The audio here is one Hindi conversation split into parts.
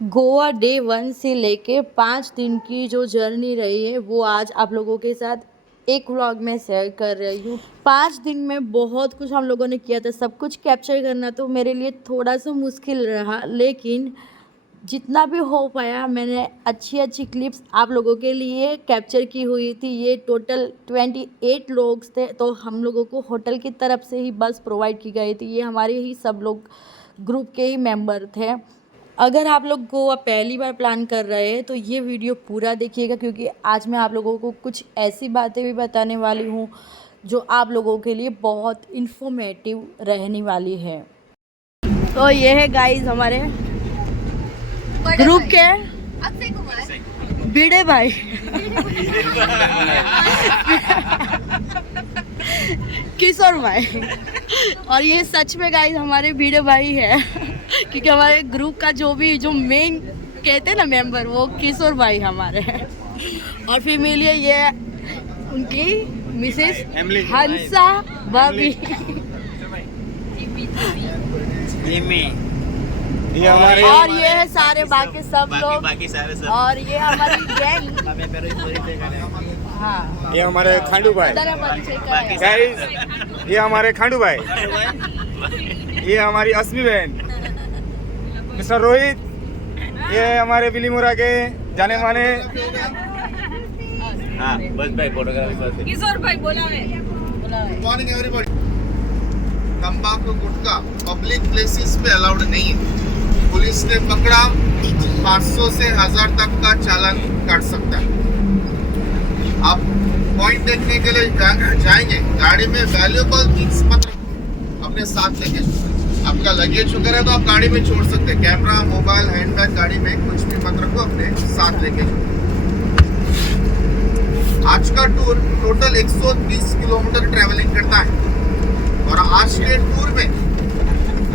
गोवा डे 1 से लेके 5 दिन की जो जर्नी रही है वो आज आप लोगों के साथ एक व्लॉग में शेयर कर रही हूँ। 5 दिन में बहुत कुछ हम लोगों ने किया था, सब कुछ कैप्चर करना तो मेरे लिए थोड़ा सा मुश्किल रहा, लेकिन जितना भी हो पाया मैंने अच्छी अच्छी क्लिप्स आप लोगों के लिए कैप्चर की हुई थी। ये टोटल 28 लोग थे, तो हम लोगों को होटल की तरफ से ही बस प्रोवाइड की गई थी। ये हमारे ही सब लोग ग्रुप के ही मेंबर थे। अगर आप लोग गोवा पहली बार प्लान कर रहे हैं तो ये वीडियो पूरा देखिएगा, क्योंकि आज मैं आप लोगों को कुछ ऐसी बातें भी बताने वाली हूँ जो आप लोगों के लिए बहुत इन्फॉर्मेटिव रहने वाली है। तो ये है गाइस हमारे ग्रुप के भिड़े भाई किशोर भाई, और ये सच में गाइस हमारे भिड़े भाई है क्योंकि हमारे ग्रुप का जो मेन कहते हैं ना मेंबर, वो किशोर भाई हमारे हैं। और फिर मिलिए ये उनकी मिसेस हंसा भाभी। ये हमारे और ये है सारे बाकी सब लोग, और ये हमारी गैंग। हाँ, ये हमारे खांडू भाई, गाइस ये हमारे खांडू भाई, ये हमारी अस्मी बहन मिस्टर रोहित, ये हमारे बिलीमोरा के जाने माने बस भाई फोटोग्राफी किशोर भाई बोला है। Good morning everybody. तंबाकू गुटखा पब्लिक प्लेसेस पे अलाउड नहीं है। पुलिस ने पकड़ा 500 से 1000 तक का चालान काट सकता है। आप पॉइंट देखने के लिए जाएंगे, गाड़ी में वैल्यूएबल थिंग्स मत रखो अपने साथ लेके। आपका लगेज वगैरह है तो आप गाड़ी में छोड़ सकते हैं। कैमरा, मोबाइल, हैंडबैग गाड़ी में कुछ भी मत रखो, अपने साथ लेके जाओ। आज का टूर टोटल 130 किलोमीटर ट्रैवलिंग करता है, और आज के टूर में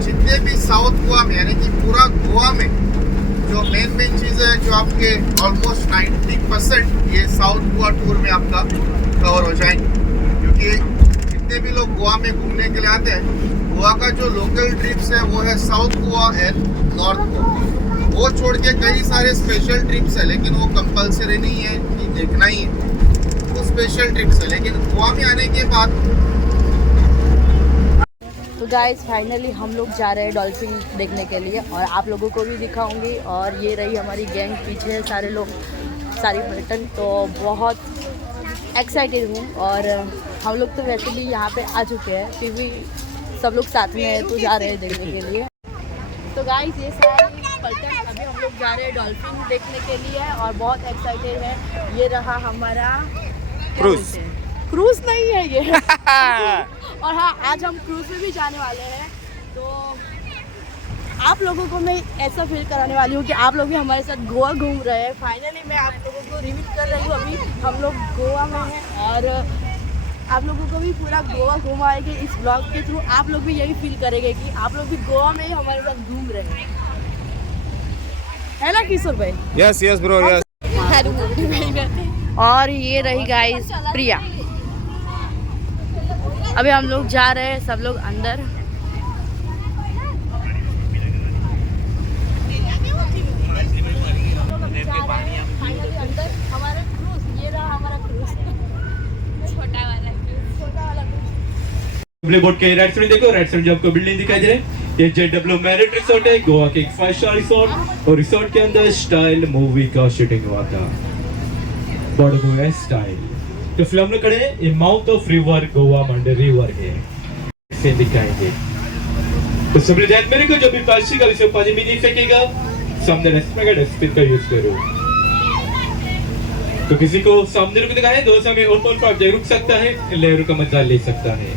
जितने भी साउथ गोवा में यानी कि पूरा गोवा में जो मेन चीज़ें है, जो आपके ऑलमोस्ट 90% ये साउथ गोवा टूर में आपका कवर हो जाएंगे। क्योंकि जितने भी लोग गोवा में घूमने के लिए आते हैं, गोवा का जो लोकल ट्रिप्स है वो है south Goa and north Goa. वो छोड़ के कई सारे स्पेशल ट्रिप्स है, लेकिन वो कंपलसरी नहीं है कि देखना ही है, वो स्पेशल ट्रिप्स है। लेकिन गोवा में आने के बाद तो गाइस फाइनली हम लोग जा रहे हैं डॉल्फिन देखने के लिए, और आप लोगों को भी दिखाऊंगी। और ये रही हमारी गैंग, पीछे है सारे लोग, सारी पर्यटन। तो बहुत एक्साइटेड हूँ, और हम लोग तो वैसे भी यहाँ पे आ चुके हैं, फिर भी सब लोग साथ में हैं तो जा रहे हैं देखने के लिए। तो गाइस ये सारी पर्यटन, अभी हम लोग जा रहे हैं डॉल्फिन देखने के लिए और बहुत एक्साइटेड है। ये रहा हमारा क्रूज नहीं है ये और हाँ, आज हम क्रूज में भी जाने वाले हैं। तो आप लोगों को मैं ऐसा फील कराने वाली हूँ कि आप लोग भी हमारे साथ गोवा घूम रहे हैं। फाइनली मैं आप लोगों को रिवील कर रही हूँ, अभी हम लोग गोवा में हैं, और आप लोगों को भी पूरा गोवा घुमाएंगे इस ब्लॉग के थ्रू। आप लोग भी यही फील करेंगे कि आप लोग भी गोवा में ही हमारे साथ घूम रहे हैं, है ना किशोर भाई? Yes yes bro yes. और ये रही गाइस प्रिया। अभी हम लोग जा रहे हैं सब लोग अंदर। हमारा क्रूज, ये रहा हमारा क्रूज, छोटा वाला क्रूज। बोर्ड के राइट साइड देखो, राइट साइड जो आपको बिल्डिंग दिखाई दे रही है, ये JW मैरिट रिसोर्ट है, गोवा के एक 5 स्टार रिसोर्ट। और रिसोर्ट के अंदर स्टाइल मूवी का शूटिंग हुआ था, बड़ा गोवा स्टाइल। तो फिल्म में खड़े ये mouth of river Goa Monday river है से दिखाएंगे। तो सब लोग ध्यान में रखो, जब भी प्लास्टिक का इसे पानी में नहीं फेंकेगा, सामने डस्टबिन का डस्टबिन का यूज करो। तो किसी को सामने रुक दिखाए, दो समय ओपन पर रुक सकता है, लहरों का मजा ले सकता है।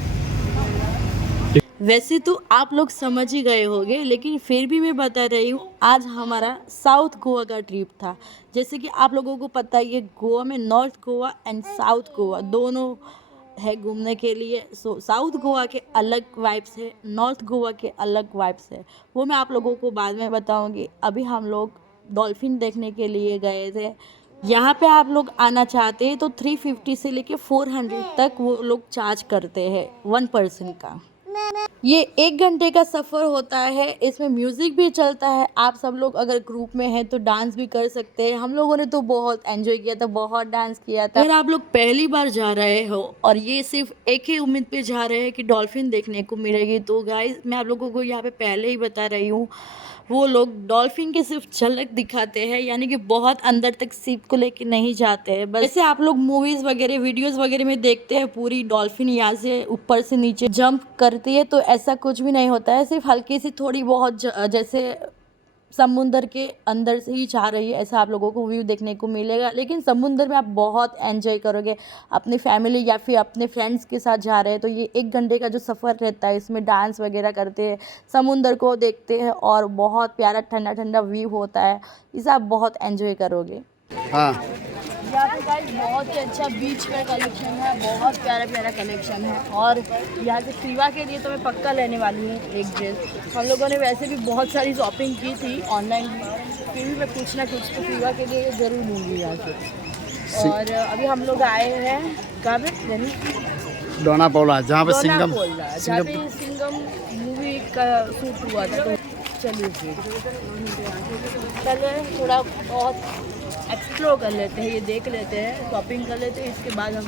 वैसे तो आप लोग समझ ही गए होंगे, लेकिन फिर भी मैं बता रही हूँ, आज हमारा साउथ गोवा का ट्रिप था। जैसे कि आप लोगों को पता है, ये गोवा में north Goa and south Goa दोनों है घूमने के लिए। साउथ गोवा के अलग वाइब्स है, नॉर्थ गोवा के अलग वाइब्स है, वो मैं आप लोगों को बाद में बताऊँगी। अभी हम लोग डॉल्फिन देखने के लिए गए थे। यहाँ पे आप लोग आना चाहते हैं तो 350 से लेके 400 तक वो लोग चार्ज करते हैं 1 पर्सन का। ये 1 घंटे का सफ़र होता है, इसमें म्यूज़िक भी चलता है। आप सब लोग अगर ग्रुप में हैं तो डांस भी कर सकते हैं। हम लोगों ने तो बहुत एंजॉय किया था, बहुत डांस किया था। अगर आप लोग पहली बार जा रहे हो और ये सिर्फ एक ही उम्मीद पे जा रहे हैं कि डॉल्फिन देखने को मिलेगी, तो गाइस मैं आप लोगों को यहाँ पे पहले ही बता रही हूँ, वो लोग डॉल्फिन की सिर्फ झलक दिखाते हैं, यानी कि बहुत अंदर तक सीप को लेके नहीं जाते हैं। बस जैसे आप लोग मूवीज़ वगैरह वीडियोस वगैरह में देखते हैं पूरी डॉल्फिन यहाँ से ऊपर से नीचे जंप करती है, तो ऐसा कुछ भी नहीं होता है। सिर्फ हल्की सी थोड़ी बहुत जैसे समुंदर के अंदर से ही जा रही है, ऐसा आप लोगों को व्यू देखने को मिलेगा। लेकिन समुंदर में आप बहुत एंजॉय करोगे। अपनी फैमिली या फिर अपने फ्रेंड्स के साथ जा रहे हैं तो ये 1 घंटे का जो सफ़र रहता है, इसमें डांस वगैरह करते हैं, समुंदर को देखते हैं और बहुत प्यारा ठंडा ठंडा व्यू होता है। इसे आप बहुत एंजॉय करोगे। हाँ यहाँ पे गाइस बहुत ही अच्छा बीच वेयर कलेक्शन है, बहुत प्यारा प्यारा कलेक्शन है। और यहाँ से सीवा के लिए तो मैं पक्का लेने वाली हूँ एक ड्रेस। हम लोगों ने वैसे भी बहुत सारी शॉपिंग की थी ऑनलाइन भी, फिर भी मैं कुछ ना कुछ तो सीवा के लिए ज़रूर लूँगी यहाँ से। और अभी हम लोग आए हैं कहाँ पे, यानी डोनापोला, जहाँ पे सिंघम जहाँ पे सिंघम मूवी का शूट हुआ था। तो चलिए पहले थोड़ा बहुत एक्सप्लोर कर लेते हैं, ये देख लेते हैं, शॉपिंग कर लेते हैं, इसके बाद हम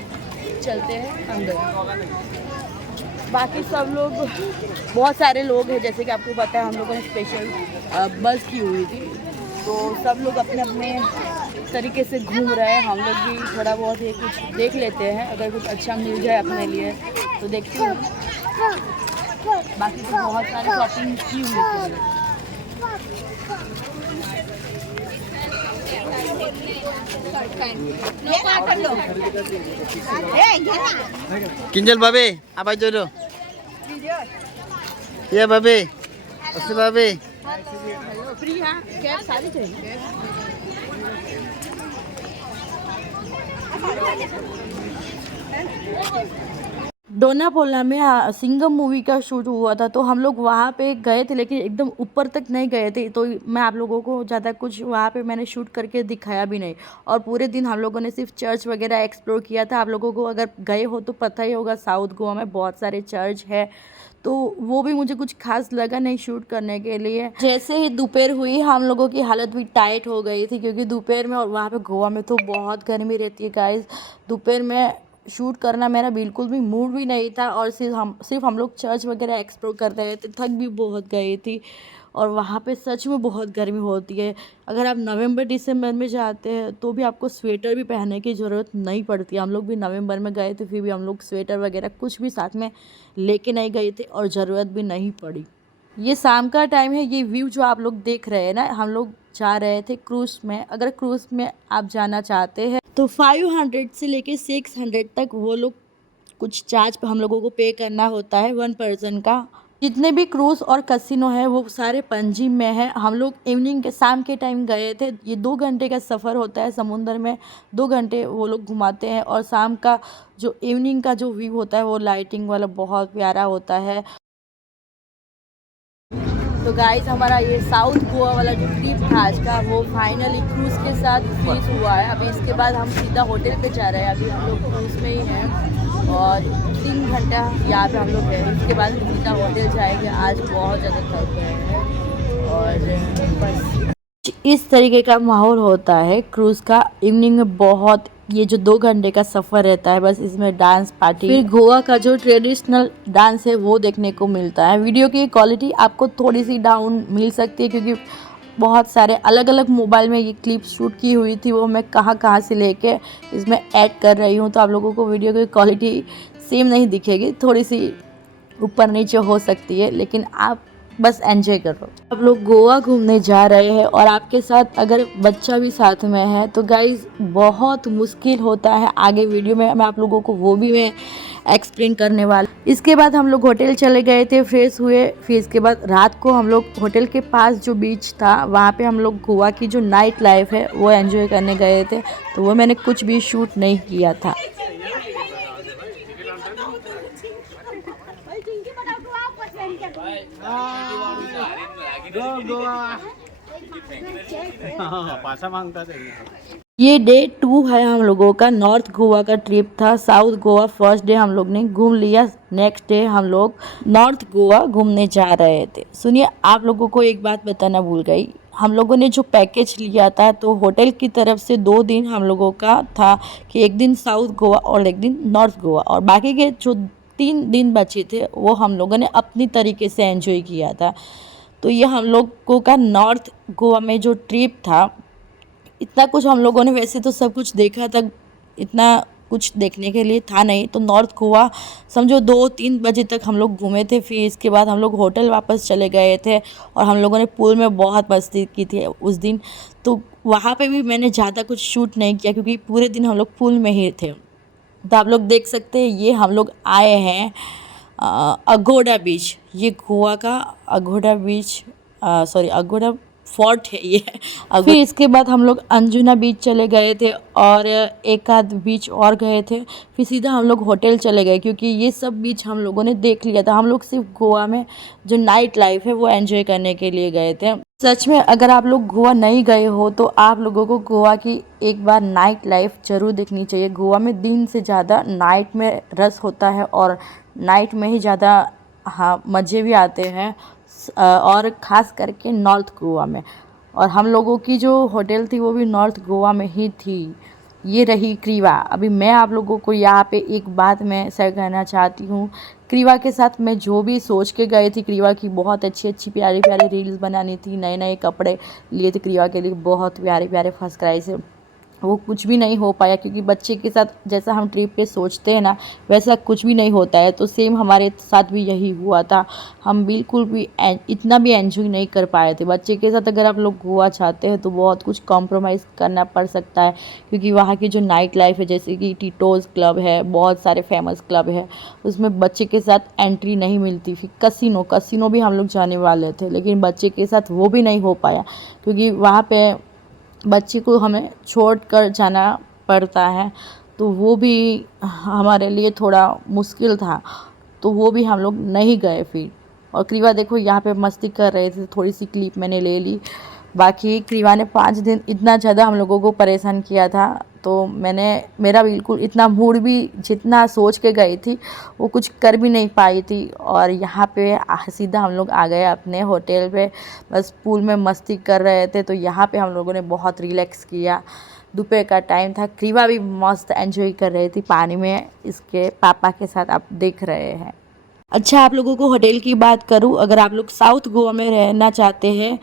चलते हैं अंदर। बाकी सब लोग, बहुत सारे लोग हैं, जैसे कि आपको पता है हम लोगों ने स्पेशल बस की हुई थी, तो सब लोग अपने अपने तरीके से घूम रहे हैं। हम लोग भी थोड़ा बहुत ये कुछ देख लेते हैं, अगर कुछ अच्छा मिल जाए अपने लिए तो देखते हैं। बाकी तो बहुत सारी शॉपिंग की हुई थी। किंजल भाभी आप आज जो ये भाभी अस्सी भाभी प्रिया कैब सारी चाहिए। डोनापोला में सिंघम मूवी का शूट हुआ था, तो हम लोग वहाँ पे गए थे, लेकिन एकदम ऊपर तक नहीं गए थे, तो मैं आप लोगों को ज़्यादा कुछ वहाँ पे मैंने शूट करके दिखाया भी नहीं। और पूरे दिन हम लोगों ने सिर्फ चर्च वगैरह एक्सप्लोर किया था। आप लोगों को अगर गए हो तो पता ही होगा, साउथ गोवा में बहुत सारे चर्च है, तो वो भी मुझे कुछ खास लगा नहीं शूट करने के लिए। जैसे ही दोपहर हुई हम लोगों की हालत भी टाइट हो गई थी, क्योंकि दोपहर में और वहाँ पे गोवा में तो बहुत गर्मी रहती है गाइस। दोपहर में शूट करना मेरा बिल्कुल भी मूड भी नहीं था, और सिर्फ हम लोग चर्च वगैरह एक्सप्लोर कर रहे थे, थक भी बहुत गई थी। और वहाँ पे सच में बहुत गर्मी होती है। अगर आप नवंबर दिसंबर में जाते हैं तो भी आपको स्वेटर भी पहनने की ज़रूरत नहीं पड़ती। हम लोग भी नवंबर में गए थे, फिर भी हम लोग स्वेटर वगैरह कुछ भी साथ में लेके नहीं गए थे और ज़रूरत भी नहीं पड़ी। ये शाम का टाइम है। ये व्यू जो आप लोग देख रहे हैं ना, हम लोग जा रहे थे क्रूज़ में। अगर क्रूज़ में आप जाना चाहते हैं तो 500 से लेके 600 तक वो लोग कुछ चार्ज हम लोगों को पे करना होता है 1 पर्सन का। जितने भी क्रूज़ और कैसीनो है वो सारे पंजिम में है। हम लोग इवनिंग के शाम के टाइम गए थे। ये 2 घंटे का सफ़र होता है समुंदर में, 2 घंटे वो लोग घुमाते हैं। और शाम का जो इवनिंग का जो व्यू होता है वो लाइटिंग वाला बहुत प्यारा होता है। तो गाइस हमारा ये साउथ गोवा वाला जो ट्रिप था आज का, वो फाइनली क्रूज़ के साथ फिनिश हुआ है। अभी इसके बाद हम सीधा होटल पे जा रहे हैं। अभी हम लोग क्रूज़ में ही हैं और 3 घंटा यहाँ पे हम लोग हैं। इसके बाद सीधा होटल जाएंगे। आज बहुत ज़्यादा थक गए हैं और बस इस तरीके का माहौल होता है क्रूज़ का। इवनिंग में बहुत, ये जो 2 घंटे का सफ़र रहता है, बस इसमें डांस पार्टी, फिर गोवा का जो ट्रेडिशनल डांस है वो देखने को मिलता है। वीडियो की क्वालिटी आपको थोड़ी सी डाउन मिल सकती है, क्योंकि बहुत सारे अलग अलग मोबाइल में ये क्लिप शूट की हुई थी, वो मैं कहाँ से लेके इसमें ऐड कर रही हूँ, तो आप लोगों को वीडियो की क्वालिटी सेम नहीं दिखेगी, थोड़ी सी ऊपर नीचे हो सकती है, लेकिन आप बस एंजॉय करो। आप लोग गोवा घूमने जा रहे हैं और आपके साथ अगर बच्चा भी साथ में है तो गाइज बहुत मुश्किल होता है। आगे वीडियो में मैं आप लोगों को वो भी मैं एक्सप्लेन करने वाला। इसके बाद हम लोग होटल चले गए थे, फ्रेश हुए। फिर इसके बाद रात को हम लोग होटल के पास जो बीच था वहाँ पे हम लोग गोवा की जो नाइट लाइफ है वो एंजॉय करने गए थे, तो वो मैंने कुछ भी शूट नहीं किया था। पासा मांगता ये डे 2 है हम लोगों का। नॉर्थ गोवा का ट्रिप था। साउथ गोवा फर्स्ट डे हम लोग ने घूम लिया। नेक्स्ट डे हम लोग नॉर्थ गोवा घूमने जा रहे थे। सुनिए, आप लोगों को एक बात बताना भूल गई। हम लोगों ने जो पैकेज लिया था तो होटल की तरफ से 2 दिन हम लोगों का था कि एक दिन साउथ गोवा और एक दिन नॉर्थ गोवा, और बाकी के जो 3 दिन बचे थे वो हम लोगों ने अपनी तरीके से एंजॉय किया था। तो ये हम लोगों का नॉर्थ गोवा में जो ट्रिप था, इतना कुछ हम लोगों ने वैसे तो सब कुछ देखा था, इतना कुछ देखने के लिए था नहीं। तो नॉर्थ गोवा समझो 2-3 बजे तक हम लोग घूमे थे। फिर इसके बाद हम लोग होटल वापस चले गए थे और हम लोगों ने पूल में बहुत मस्ती की थी उस दिन। तो वहाँ पे भी मैंने ज़्यादा कुछ शूट नहीं किया क्योंकि पूरे दिन हम लोग पूल में ही थे। तो आप लोग देख सकते हैं, ये हम लोग आए हैं अगोड़ा बीच। ये गोवा का अगोड़ा बीच, सॉरी अगोड़ा फोर्ट है ये। फिर इसके बाद हम लोग अंजुना बीच चले गए थे और एक आध बीच और गए थे। फिर सीधा हम लोग होटल चले गए क्योंकि ये सब बीच हम लोगों ने देख लिया था। हम लोग सिर्फ गोवा में जो नाइट लाइफ है वो एंजॉय करने के लिए गए थे। सच में अगर आप लोग गोवा नहीं गए हो तो आप लोगों को गोवा की एक बार नाइट लाइफ ज़रूर देखनी चाहिए। गोवा में दिन से ज़्यादा नाइट में रस होता है और नाइट में ही ज़्यादा मज़े भी आते हैं, और ख़ास करके नॉर्थ गोवा में। और हम लोगों की जो होटल थी वो भी नॉर्थ गोवा में ही थी। ये रही क्रीवा। अभी मैं आप लोगों को यहाँ पे एक बात मैं शेयर करना चाहती हूँ। क्रीवा के साथ मैं जो भी सोच के गई थी, क्रीवा की बहुत अच्छी अच्छी प्यारी प्यारी रील्स बनानी थी, नए नए कपड़े लिए थे क्रीवा के लिए, बहुत प्यारे प्यारे फर्स्ट क्राई से, वो कुछ भी नहीं हो पाया क्योंकि बच्चे के साथ जैसा हम ट्रिप पे सोचते हैं ना वैसा कुछ भी नहीं होता है। तो सेम हमारे साथ भी यही हुआ था। हम बिल्कुल भी इतना भी एंजॉय नहीं कर पाए थे। बच्चे के साथ अगर आप लोग गोवा चाहते हैं तो बहुत कुछ कॉम्प्रोमाइज़ करना पड़ सकता है क्योंकि वहाँ की जो नाइट लाइफ है, जैसे कि टिटोज़ क्लब है, बहुत सारे फेमस क्लब है, उसमें बच्चे के साथ एंट्री नहीं मिलती। फिर कसिनो भी हम लोग जाने वाले थे लेकिन बच्चे के साथ वो भी नहीं हो पाया क्योंकि वहाँ पे बच्चे को हमें छोड़ कर जाना पड़ता है। तो वो भी हमारे लिए थोड़ा मुश्किल था, तो वो भी हम लोग नहीं गए फिर। और क्रीवा देखो यहाँ पे मस्ती कर रहे थे, थोड़ी सी क्लिप मैंने ले ली। बाकी क्रीवा ने 5 दिन इतना ज़्यादा हम लोगों को परेशान किया था, तो मेरा बिल्कुल इतना मूड भी जितना सोच के गई थी वो कुछ कर भी नहीं पाई थी। और यहाँ पे सीधा हम लोग आ गए अपने होटल पे, बस पूल में मस्ती कर रहे थे। तो यहाँ पे हम लोगों ने बहुत रिलैक्स किया। दोपहर का टाइम था, क्रीवा भी मस्त एंजॉय कर रही थी पानी में इसके पापा के साथ, आप देख रहे हैं। अच्छा, आप लोगों को होटल की बात करूँ, अगर आप लोग साउथ गोवा में रहना चाहते हैं,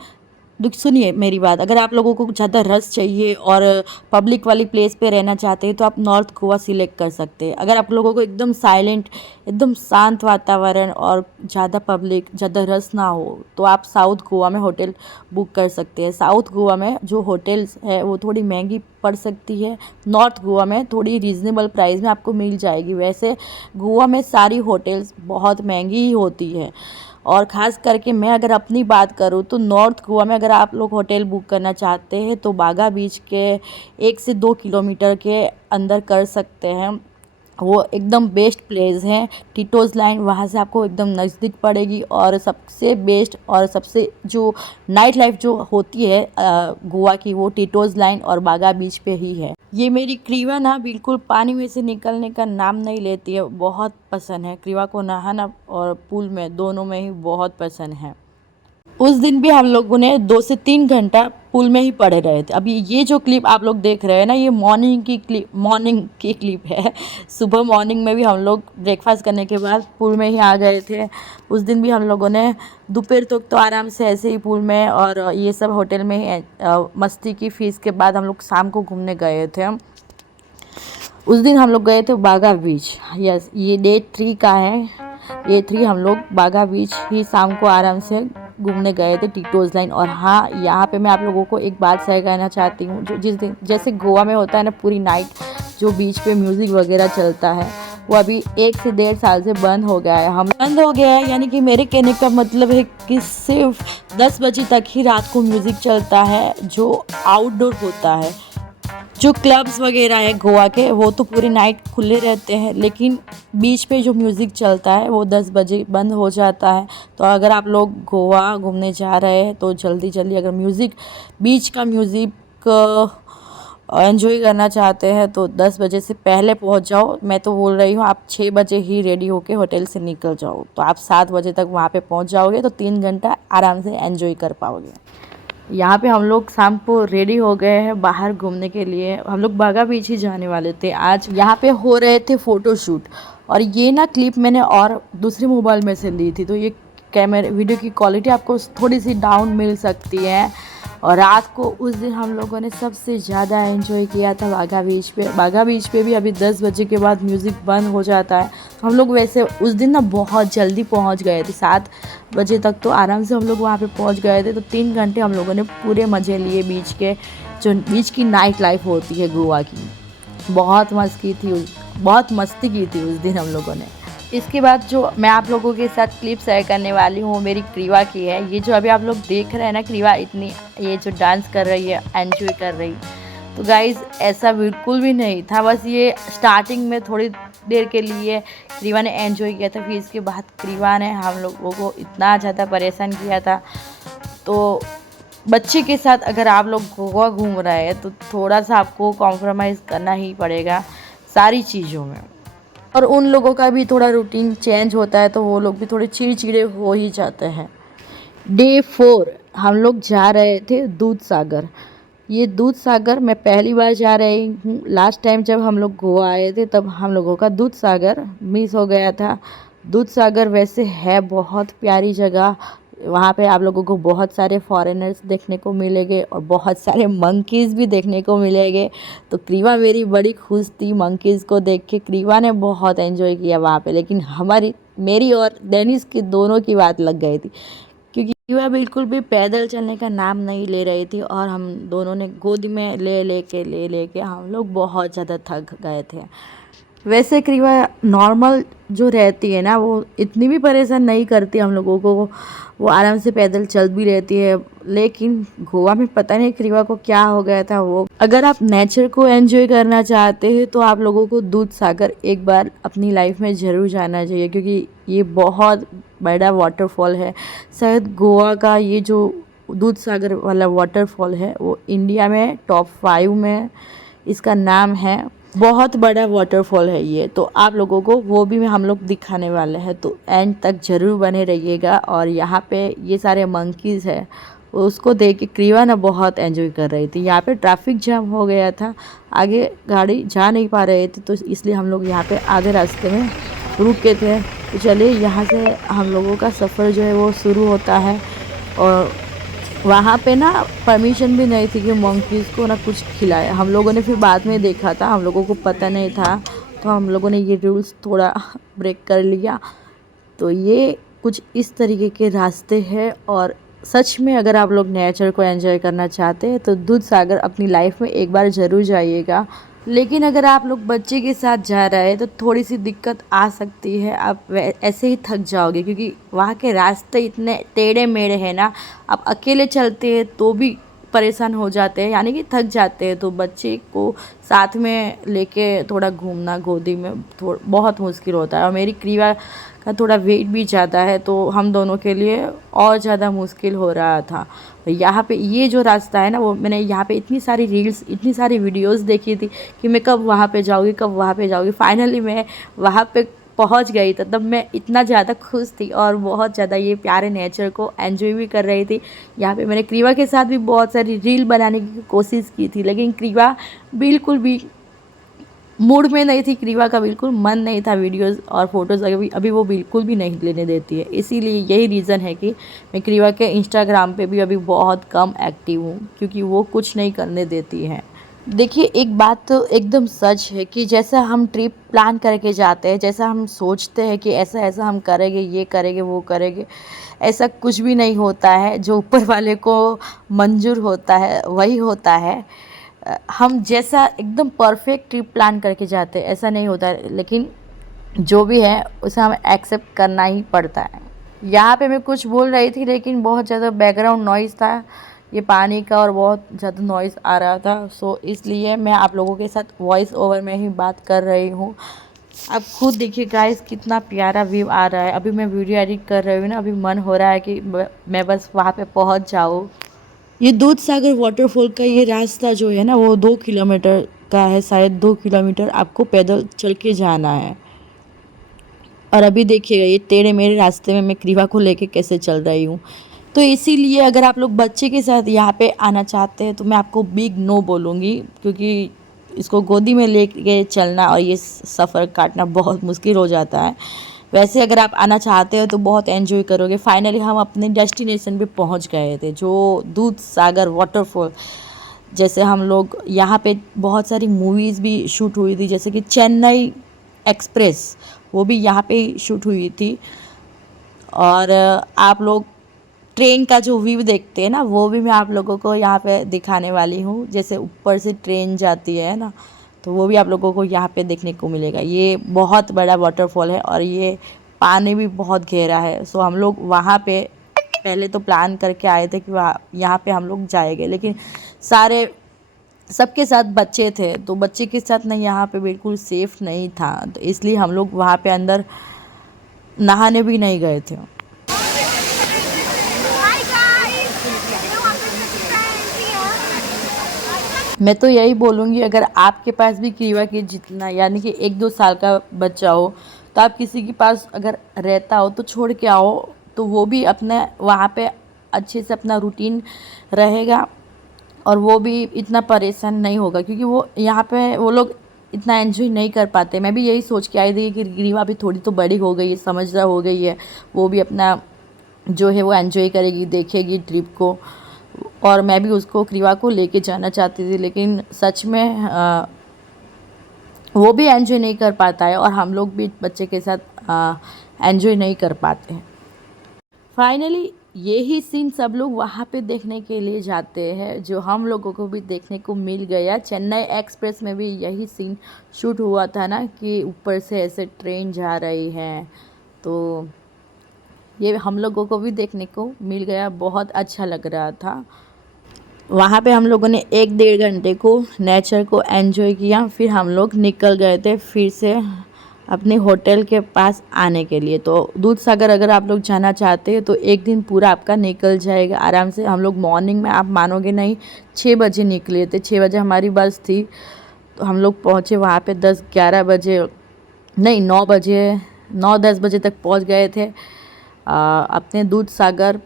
सुनिए मेरी बात, अगर आप लोगों को ज़्यादा रस चाहिए और पब्लिक वाली प्लेस पे रहना चाहते हैं तो आप नॉर्थ गोवा सिलेक्ट कर सकते हैं। अगर आप लोगों को एकदम साइलेंट, एकदम शांत वातावरण और ज़्यादा पब्लिक, ज़्यादा रस ना हो तो आप साउथ गोवा में होटल बुक कर सकते हैं। साउथ गोवा में जो होटल्स है वो थोड़ी महंगी पड़ सकती है, नॉर्थ गोवा में थोड़ी रीज़नेबल प्राइस में आपको मिल जाएगी। वैसे गोवा में सारी होटल्स बहुत महंगी ही होती है। और ख़ास करके मैं अगर अपनी बात करूँ तो नॉर्थ गोवा में अगर आप लोग होटल बुक करना चाहते हैं तो बागा बीच के 1 से 2 किलोमीटर के अंदर कर सकते हैं। वो एकदम बेस्ट प्लेस है। टिटोज़ लाइन वहाँ से आपको एकदम नज़दीक पड़ेगी और सबसे बेस्ट और सबसे जो नाइट लाइफ जो होती है गोवा की, वो टिटोज़ लाइन और बागा बीच पे ही है। ये मेरी क्रीवा ना बिल्कुल पानी में से निकलने का नाम नहीं लेती है, बहुत पसंद है क्रीवा को नहाना और पूल में दोनों में ही बहुत पसंद है। उस दिन भी हम लोगों ने 2 से 3 घंटा पूल में ही पड़े रहे थे। अभी ये जो क्लिप आप लोग देख रहे हैं ना, ये मॉर्निंग की क्लिप है। सुबह मॉर्निंग में भी हम लोग ब्रेकफास्ट करने के बाद पूल में ही आ गए थे। उस दिन भी हम लोगों ने दोपहर तक तो आराम से ऐसे ही पूल में और ये सब होटल में ही मस्ती की। फिर इसके बाद हम लोग शाम को घूमने गए थे। उस दिन हम लोग गए थे बागा बीच। यस, ये डे 3 का है। डे 3 हम लोग बागा बीच ही शाम को आराम से घूमने गए थे, टिटोज़ लाइन। और हाँ, यहाँ पे मैं आप लोगों को एक बात शेयर करना चाहती हूँ। जो जिस दिन जैसे गोवा में होता है ना पूरी नाइट जो बीच पे म्यूज़िक वगैरह चलता है, वो अभी 1 से 1.5 साल से बंद हो गया है। बंद हो गया है, यानी कि मेरे कहने का मतलब है कि सिर्फ 10 बजे तक ही रात को म्यूज़िक चलता है जो आउटडोर होता है। जो क्लब्स वगैरह है गोवा के वो तो पूरी नाइट खुले रहते हैं, लेकिन बीच पे जो म्यूज़िक चलता है वो 10 बजे बंद हो जाता है। तो अगर आप लोग गोवा घूमने जा रहे हैं तो जल्दी जल्दी अगर बीच का म्यूज़िक एंजॉय करना चाहते हैं तो 10 बजे से पहले पहुंच जाओ। मैं तो बोल रही हूँ आप 6 बजे ही रेडी होके होटल से निकल जाओ, तो आप 7 बजे तक वहाँ पे पहुंच जाओगे, तो 3 घंटा आराम से एंजॉय कर पाओगे। यहाँ पे हम लोग शाम को रेडी हो गए हैं बाहर घूमने के लिए। हम लोग बागा बीच ही जाने वाले थे आज। यहाँ पे हो रहे थे फ़ोटोशूट, और ये ना क्लिप मैंने और दूसरे मोबाइल में से ली थी, तो ये कैमरे वीडियो की क्वालिटी आपको थोड़ी सी डाउन मिल सकती है। और रात को उस दिन हम लोगों ने सबसे ज़्यादा एंजॉय किया था बागा बीच पे। बागा बीच पे भी अभी 10 बजे के बाद म्यूज़िक बंद हो जाता है, तो हम लोग वैसे उस दिन ना बहुत जल्दी पहुंच गए थे। 7 बजे तक तो आराम से हम लोग वहाँ पे पहुंच गए थे। तो 3 घंटे हम लोगों ने पूरे मज़े लिए बीच के। जो बीच की नाइट लाइफ होती है गोवा की, बहुत मस्ती की थी उस दिन हम लोगों ने। इसके बाद जो मैं आप लोगों के साथ क्लिप शेयर करने वाली हूँ वो मेरी क्रीवा की है। ये जो अभी आप लोग देख रहे हैं ना, क्रीवा इतनी ये जो डांस कर रही है, एंजॉय कर रही, तो गाइज़ ऐसा बिल्कुल भी नहीं था। बस ये स्टार्टिंग में थोड़ी देर के लिए क्रीवा ने एंजॉय किया था, फिर इसके बाद क्रीवा ने हम लोगों को इतना ज़्यादा परेशान किया था। तो बच्चे के साथ अगर आप लोग गोवा घूम रहे हैं तो थोड़ा सा आपको कॉम्प्रोमाइज़ करना ही पड़ेगा सारी चीज़ों में। और उन लोगों का भी थोड़ा रूटीन चेंज होता है, तो वो लोग भी थोड़े चिड़चिड़े हो ही जाते हैं। डे 4 हम लोग जा रहे थे दूध सागर। ये दूध सागर मैं पहली बार जा रही हूँ। लास्ट टाइम जब हम लोग गोवा आए थे तब हम लोगों का दूध सागर मिस हो गया था। दूध सागर वैसे है बहुत प्यारी जगह। वहाँ पे आप लोगों को बहुत सारे फॉरेनर्स देखने को मिलेंगे और बहुत सारे मंकीज़ भी देखने को मिलेंगे। तो क्रीवा मेरी बड़ी खुश थी मंकीज़ को देख के। क्रीवा ने बहुत एंजॉय किया वहाँ पे, लेकिन मेरी और डेनिस की दोनों की बात लग गई थी, क्योंकि क्रीवा बिल्कुल भी पैदल चलने का नाम नहीं ले रही थी, और हम दोनों ने गोद में ले के हम लोग बहुत ज़्यादा थक गए थे। वैसे क्रीवा नॉर्मल जो रहती है ना, वो इतनी भी परेशान नहीं करती हम लोगों को। वो आराम से पैदल चल भी रहती है, लेकिन गोवा में पता नहीं क्रीवा को क्या हो गया था। वो अगर आप नेचर को एंजॉय करना चाहते हैं तो आप लोगों को दूध सागर एक बार अपनी लाइफ में ज़रूर जाना चाहिए, क्योंकि ये बहुत बड़ा वाटरफॉल है। शायद गोवा का ये जो दूध सागर वाला वाटरफॉल है वो इंडिया में टॉप 5 में इसका नाम है। बहुत बड़ा वाटरफॉल है ये, तो आप लोगों को वो भी हम लोग दिखाने वाले हैं, तो एंड तक ज़रूर बने रहिएगा। और यहाँ पे ये सारे मंकीज़ है, उसको देख के क्रीवा ना बहुत एंजॉय कर रही थी। यहाँ पे ट्रैफिक जाम हो गया था, आगे गाड़ी जा नहीं पा रहे थे, तो इसलिए हम लोग यहाँ पे आधे रास्ते में रुक के थे। तो चलिए यहाँ से हम लोगों का सफ़र जो है वो शुरू होता है। और वहाँ पे ना परमिशन भी नहीं थी कि मंकीज़ को ना कुछ खिलाए। हम लोगों ने फिर बाद में देखा था, हम लोगों को पता नहीं था, तो हम लोगों ने ये रूल्स थोड़ा ब्रेक कर लिया। तो ये कुछ इस तरीके के रास्ते हैं। और सच में अगर आप लोग नेचर को एंजॉय करना चाहते हैं तो दूध सागर अपनी लाइफ में एक बार ज़रूर जाइएगा। लेकिन अगर आप लोग बच्चे के साथ जा रहे हैं तो थोड़ी सी दिक्कत आ सकती है, आप ऐसे ही थक जाओगे, क्योंकि वहाँ के रास्ते इतने टेढ़े मेढ़े हैं ना। आप अकेले चलते हैं तो भी परेशान हो जाते हैं, यानी कि थक जाते हैं। तो बच्चे को साथ में लेके थोड़ा घूमना गोदी में बहुत मुश्किल होता है। और मेरी क्रीवा का थोड़ा वेट भी ज़्यादा है, तो हम दोनों के लिए और ज़्यादा मुश्किल हो रहा था। यहाँ पे ये जो रास्ता है ना, वो मैंने यहाँ पे इतनी सारी रील्स, इतनी सारी वीडियोस देखी थी कि मैं कब वहाँ पे जाऊँगी। फाइनली मैं वहाँ पे पहुँच गई, तो तब मैं इतना ज़्यादा खुश थी और बहुत ज़्यादा ये प्यारे नेचर को एंजॉय भी कर रही थी। यहाँ पे मैंने क्रीवा के साथ भी बहुत सारी रील बनाने की कोशिश की थी, लेकिन क्रीवा बिल्कुल भी मूड में नहीं थी। क्रीवा का बिल्कुल मन नहीं था वीडियोस और फोटोज़ अभी वो बिल्कुल भी नहीं लेने देती है। इसीलिए यही रीज़न है कि मैं क्रीवा के इंस्टाग्राम पे भी अभी बहुत कम एक्टिव हूँ, क्योंकि वो कुछ नहीं करने देती है। देखिए, एक बात तो एकदम सच है कि जैसा हम ट्रिप प्लान करके जाते हैं, जैसा हम सोचते हैं कि ऐसा ऐसा हम करेंगे, ये करेंगे, वो करेंगे, ऐसा कुछ भी नहीं होता है। जो ऊपर वाले को मंजूर होता है वही होता है। हम जैसा एकदम परफेक्ट ट्रिप प्लान करके जाते हैं ऐसा नहीं होता है, लेकिन जो भी है उसे हमें एक्सेप्ट करना ही पड़ता है। यहाँ पे मैं कुछ बोल रही थी, लेकिन बहुत ज़्यादा बैकग्राउंड नॉइज़ था ये पानी का, और बहुत ज़्यादा नॉइज़ आ रहा था। सो इसलिए मैं आप लोगों के साथ वॉइस ओवर में ही बात कर रही हूँ। आप खुद देखिए गाइस, कितना प्यारा व्यू आ रहा है। अभी मैं वीडियो एडिट कर रही हूँ ना, अभी मन हो रहा है कि मैं बस वहाँ पे पहुँच जाऊँ। ये दूध सागर वाटरफॉल का ये रास्ता जो है ना वो 2 किलोमीटर का है, शायद 2 किलोमीटर आपको पैदल चल के जाना है। और अभी देखिएगा ये टेढ़े मेढ़े रास्ते में मैं क्रीवा को लेके कैसे चल रही हूँ। तो इसीलिए अगर आप लोग बच्चे के साथ यहाँ पे आना चाहते हैं तो मैं आपको बिग नो बोलूँगी, क्योंकि इसको गोदी में लेके चलना और ये सफ़र काटना बहुत मुश्किल हो जाता है। वैसे अगर आप आना चाहते हो तो बहुत एंजॉय करोगे। फाइनली हम अपने डेस्टिनेशन पे पहुँच गए थे, जो दूध सागर वाटरफॉल। जैसे हम लोग यहाँ पे बहुत सारी मूवीज़ भी शूट हुई थी, जैसे कि चेन्नई एक्सप्रेस, वो भी यहाँ पे शूट हुई थी। और आप लोग ट्रेन का जो व्यू देखते हैं ना वो भी मैं आप लोगों को यहाँ पे दिखाने वाली हूँ। जैसे ऊपर से ट्रेन जाती है ना, तो वो भी आप लोगों को यहाँ पे देखने को मिलेगा। ये बहुत बड़ा वाटरफॉल है और ये पानी भी बहुत गहरा है। सो हम लोग वहाँ पे पहले तो प्लान करके आए थे कि वहाँ यहाँ पे हम लोग जाएंगे, लेकिन सबके साथ बच्चे थे तो बच्चे के साथ ना यहाँ पे बिल्कुल सेफ़ नहीं था, तो इसलिए हम लोग वहाँ पे अंदर नहाने भी नहीं गए थे। मैं तो यही बोलूँगी, अगर आपके पास भी क्रीवा के जितना यानी कि 1-2 साल का बच्चा हो तो आप किसी के पास अगर रहता हो तो छोड़ के आओ, तो वो भी अपने वहाँ पे अच्छे से अपना रूटीन रहेगा और वो भी इतना परेशान नहीं होगा, क्योंकि वो यहाँ पे वो लोग इतना एंजॉय नहीं कर पाते। मैं भी यही सोच के आई थी कि क्रीवा भी थोड़ी तो बड़ी हो गई है, समझदार हो गई है, वो भी अपना जो है वो एंजॉय करेगी, देखेगी ट्रिप को। और मैं भी उसको क्रीवा को लेके जाना चाहती थी, लेकिन सच में वो भी एंजॉय नहीं कर पाता है और हम लोग भी बच्चे के साथ एंजॉय नहीं कर पाते हैं। फाइनली यही सीन सब लोग वहाँ पे देखने के लिए जाते हैं, जो हम लोगों को भी देखने को मिल गया। चेन्नई एक्सप्रेस में भी यही सीन शूट हुआ था ना, कि ऊपर से ऐसे ट्रेन जा रही है, तो ये हम लोगों को भी देखने को मिल गया। बहुत अच्छा लग रहा था। वहाँ पे हम लोगों ने 1-1.5 घंटे को नेचर को एंजॉय किया, फिर हम लोग निकल गए थे फिर से अपने होटल के पास आने के लिए। तो दूध सागर अगर आप लोग जाना चाहते हैं तो एक दिन पूरा आपका निकल जाएगा आराम से। हम लोग मॉर्निंग में, आप मानोगे नहीं, 6 बजे निकले थे। 6 बजे हमारी बस थी, तो हम लोग पहुँचे वहाँ पे 10-11 बजे, नहीं 9 बजे, 9-10 बजे तक पहुँच गए थे अपने दूध सागर।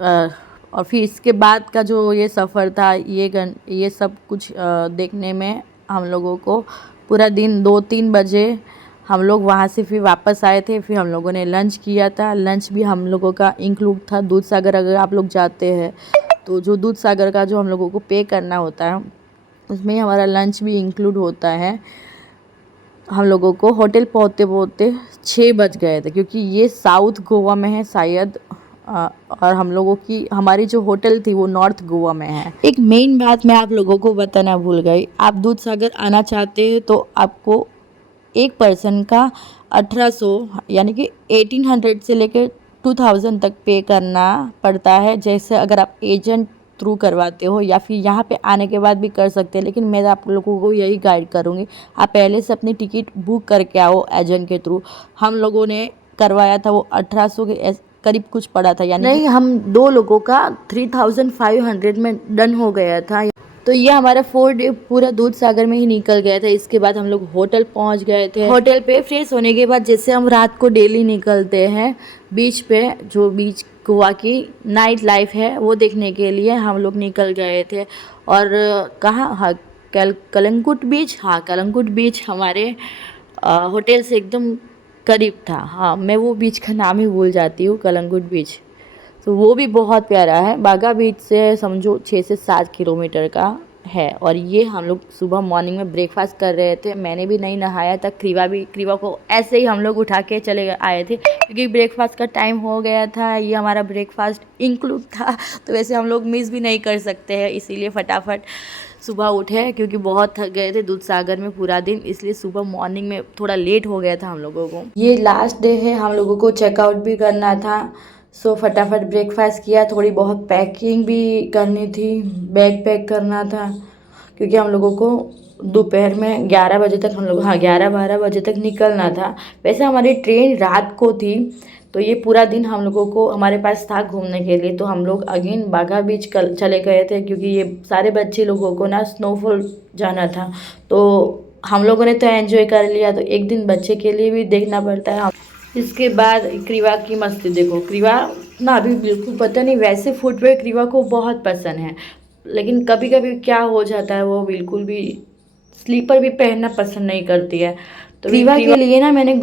और फिर इसके बाद का जो ये सफ़र था, ये सब कुछ देखने में हम लोगों को पूरा दिन 2-3 बजे हम लोग वहाँ से फिर वापस आए थे। फिर हम लोगों ने लंच किया था। लंच भी हम लोगों का इंक्लूड था। दूध सागर अगर आप लोग जाते हैं तो जो दूध सागर का जो हम लोगों को पे करना होता है उसमें हमारा लंच भी इंक्लूड होता है। हम लोगों को होटल पहुँचते 6 बज गए थे, क्योंकि ये साउथ गोवा में है शायद, और हम लोगों की हमारी जो होटल थी वो नॉर्थ गोवा में है। एक मेन बात मैं आप लोगों को बताना भूल गई, आप दूध सागर आना चाहते हैं तो आपको एक पर्सन का 1800 यानी कि 1800 से लेकर 2000 तक पे करना पड़ता है। जैसे अगर आप एजेंट थ्रू करवाते हो या फिर यहाँ पे आने के बाद भी कर सकते हैं, लेकिन मैं आप लोगों को यही गाइड करूँगी, आप पहले से अपनी टिकट बुक करके आओ एजेंट के थ्रू। हम लोगों ने करवाया था, वो 1800 के करीब कुछ पड़ा था, यानी नहीं, हम 2 लोगों का 3500 में डन हो गया था। तो ये हमारा 4 डे पूरा दूध सागर में ही निकल गया था। इसके बाद हम लोग होटल पहुंच गए थे। होटल पे फ्रेश होने के बाद जैसे हम रात को डेली निकलते हैं बीच पे, जो बीच गोवा की नाइट लाइफ है वो देखने के लिए हम लोग निकल गए थे। और कहाँ, हाँ, कलंगुट बीच, हाँ कलंगुट बीच हमारे होटल से एकदम करीब था। हाँ, मैं वो बीच का नाम ही भूल जाती हूँ, कलंगुट बीच। तो वो भी बहुत प्यारा है। बागा बीच से समझो 6 से 7 किलोमीटर का है। और ये हम लोग सुबह मॉर्निंग में ब्रेकफास्ट कर रहे थे। मैंने भी नहीं नहाया था, क्रीवा को ऐसे ही हम लोग उठा के चले आए थे, क्योंकि ब्रेकफास्ट का टाइम हो गया था। ये हमारा ब्रेकफास्ट इंक्लूड था, तो वैसे हम लोग मिस भी नहीं कर सकते हैं, इसीलिए फटाफट सुबह उठे, क्योंकि बहुत थक गए थे दूध सागर में पूरा दिन, इसलिए सुबह मॉर्निंग में थोड़ा लेट हो गया था हम लोगों को। ये लास्ट डे है, हम लोगों को चेकआउट भी करना था। सो फटाफट ब्रेकफास्ट किया, थोड़ी बहुत पैकिंग भी करनी थी, बैग पैक करना था, क्योंकि हम लोगों को दोपहर में 11 बजे तक हम लोग 11-12 बजे तक निकलना था। वैसे हमारी ट्रेन रात को थी, तो ये पूरा दिन हम लोगों को हमारे पास था घूमने के लिए। तो हम लोग अगेन बागा बीच कल चले गए थे, क्योंकि ये सारे बच्चे लोगों को ना स्नोफॉल जाना था। तो हम लोगों ने तो एंजॉय कर लिया, तो एक दिन बच्चे के लिए भी देखना पड़ता है। इसके बाद क्रीवा की मस्ती देखो। क्रीवा ना अभी बिल्कुल पता नहीं, वैसे फुटवेयर क्रीवा को बहुत पसंद है, लेकिन कभी कभी क्या हो जाता है, वो बिल्कुल भी स्लीपर भी पहनना पसंद नहीं करती है। तो क्रीवा के लिए ना मैंने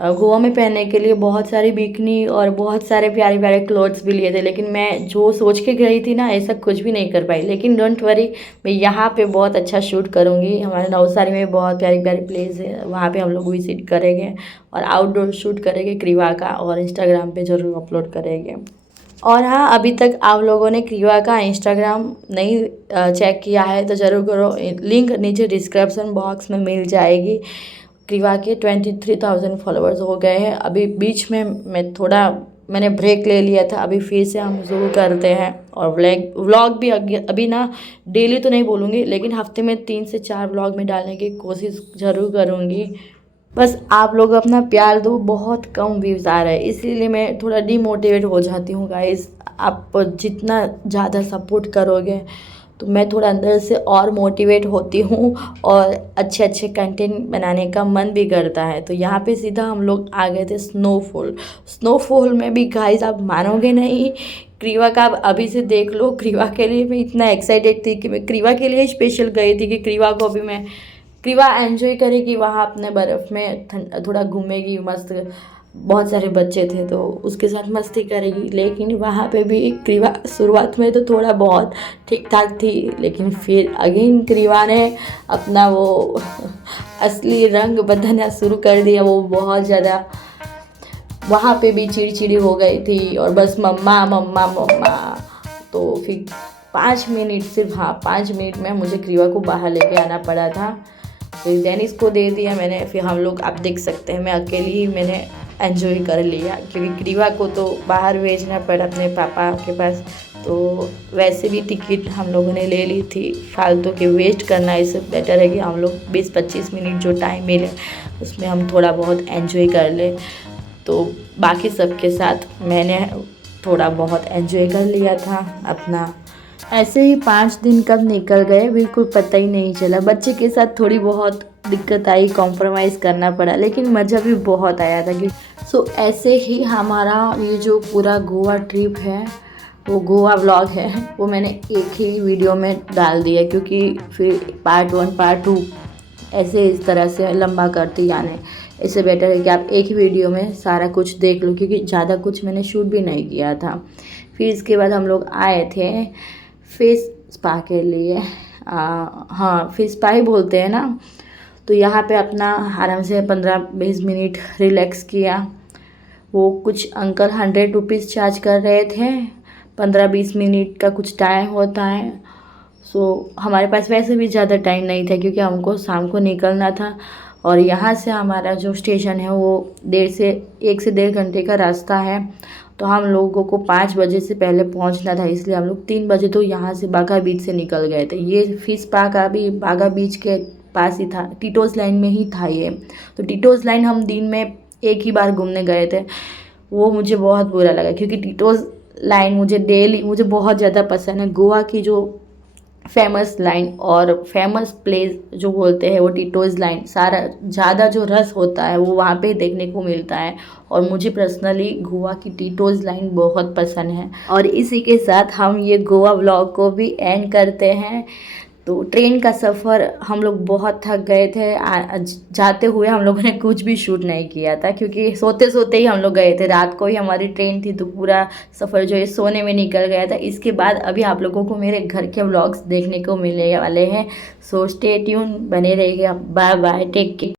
गोवा में पहनने के लिए बहुत सारी बिकनी और बहुत सारे प्यारे प्यारे क्लोथ्स भी लिए थे, लेकिन मैं जो सोच के गई थी ना, ऐसा कुछ भी नहीं कर पाई। लेकिन डोंट वरी, मैं यहाँ पे बहुत अच्छा शूट करूँगी। हमारे नवसारी में बहुत प्यारी प्यारी प्लेस है, वहाँ पे हम लोग विजिट करेंगे और आउटडोर शूट करेंगे क्रीवा का, और इंस्टाग्राम पे ज़रूर अपलोड करेंगे। और हाँ, अभी तक आप लोगों ने क्रीवा का इंस्टाग्राम नहीं चेक किया है तो ज़रूर करो, लिंक नीचे डिस्क्रिप्शन बॉक्स में मिल जाएगी। क्रीवा के 23,000 फॉलोअर्स हो गए हैं। अभी बीच में मैंने ब्रेक ले लिया था, अभी फिर से हम शुरू करते हैं। और व्लॉग भी अभी ना डेली तो नहीं बोलूँगी, लेकिन हफ्ते में 3 से 4 व्लॉग में डालने की कोशिश ज़रूर करूँगी। बस आप लोग अपना प्यार दो, बहुत कम व्यूज़ आ रहे हैं, इसीलिए मैं थोड़ा डिमोटिवेट हो जाती हूँ गाइस। आप जितना ज़्यादा सपोर्ट करोगे तो मैं थोड़ा अंदर से और मोटिवेट होती हूँ और अच्छे अच्छे कंटेंट बनाने का मन भी करता है। तो यहाँ पे सीधा हम लोग आ गए थे स्नोफॉल में भी गाइस, आप मानोगे नहीं, क्रीवा का आप अभी से देख लो। क्रीवा के लिए मैं इतना एक्साइटेड थी कि मैं क्रीवा के लिए स्पेशल गई थी कि क्रीवा को भी मैं क्रीवा एंजॉय करेगी वहाँ अपने बर्फ़ में, थोड़ा घूमेगी मस्त। बहुत सारे बच्चे थे तो उसके साथ मस्ती करेगी। लेकिन वहाँ पे भी क्रीवा शुरुआत में तो थोड़ा बहुत ठीक ठाक थी, लेकिन फिर अगेन क्रीवा ने अपना वो असली रंग बदलना शुरू कर दिया। वो बहुत ज़्यादा वहाँ पे भी चिड़चिड़ी हो गई थी और बस मम्मा मम्मा मम्मा। तो फिर 5 मिनट में मुझे क्रीवा को बाहर लेके आना पड़ा था। फिर डेनिस को दे दिया मैंने। फिर हम लोग, आप देख सकते हैं, मैं अकेली ही मैंने एंजॉय कर लिया, क्योंकि क्रीवा को तो बाहर भेजना पड़ा अपने पापा के पास। तो वैसे भी टिकट हम लोगों ने ले ली थी, फालतू के वेस्ट करना, इससे बेटर है कि हम लोग 20-25 मिनट जो टाइम मिले उसमें हम थोड़ा बहुत एंजॉय कर लें। तो बाकी सबके साथ मैंने थोड़ा बहुत एंजॉय कर लिया था अपना। ऐसे ही 5 दिन कब निकल गए बिल्कुल पता ही नहीं चला। बच्चे के साथ थोड़ी बहुत दिक्कत आई, कॉम्प्रोमाइज़ करना पड़ा, लेकिन मज़ा भी बहुत आया था। सो ऐसे ही हमारा ये जो पूरा गोवा ट्रिप है, वो गोवा व्लॉग है, वो मैंने एक ही वीडियो में डाल दिया, क्योंकि फिर पार्ट 1 पार्ट 2 ऐसे इस तरह से लंबा करती जाने, इससे बेटर है कि आप एक ही वीडियो में सारा कुछ देख लो, क्योंकि ज़्यादा कुछ मैंने शूट भी नहीं किया था। फिर इसके बाद हम लोग आए थे फेस स्पा के लिए। हाँ, फेस स्पा ही बोलते हैं ना। तो यहाँ पे अपना आराम से 15-20 मिनट रिलैक्स किया। वो कुछ अंकल 100 रुपीज़ चार्ज कर रहे थे, 15-20 मिनट का कुछ टाइम होता है। सो हमारे पास वैसे भी ज़्यादा टाइम नहीं था, क्योंकि हमको शाम को निकलना था, और यहाँ से हमारा जो स्टेशन है वो 1 से 1.5 घंटे का रास्ता है। तो हम लोगों को 5 बजे से पहले पहुंचना था, इसलिए हम लोग 3 बजे तो यहाँ से बागा बीच से निकल गए थे। ये फिश स्पा का भी बागा बीच के पास ही था, टीटोज़ लाइन में ही था ये। तो टीटोज़ लाइन हम दिन में एक ही बार घूमने गए थे, वो मुझे बहुत बुरा लगा, क्योंकि टीटोज़ लाइन मुझे बहुत ज़्यादा पसंद है। गोवा की जो फेमस लाइन और फेमस प्लेस जो बोलते हैं वो टीटोज़ लाइन, सारा ज़्यादा जो रस होता है वो वहाँ पे देखने को मिलता है। और मुझे पर्सनली गोवा की टीटोज़ लाइन बहुत पसंद है। और इसी के साथ हम ये गोवा व्लॉग को भी एंड करते हैं। तो ट्रेन का सफ़र हम लोग बहुत थक गए थे। जाते हुए हम लोगों ने कुछ भी शूट नहीं किया था, क्योंकि सोते सोते ही हम लोग गए थे। रात को ही हमारी ट्रेन थी, तो पूरा सफ़र जो है सोने में निकल गया था। इसके बाद अभी आप लोगों को मेरे घर के व्लॉग्स देखने को मिलने वाले हैं। सो स्टे ट्यून, बने रहिएगा। Bye bye, take care.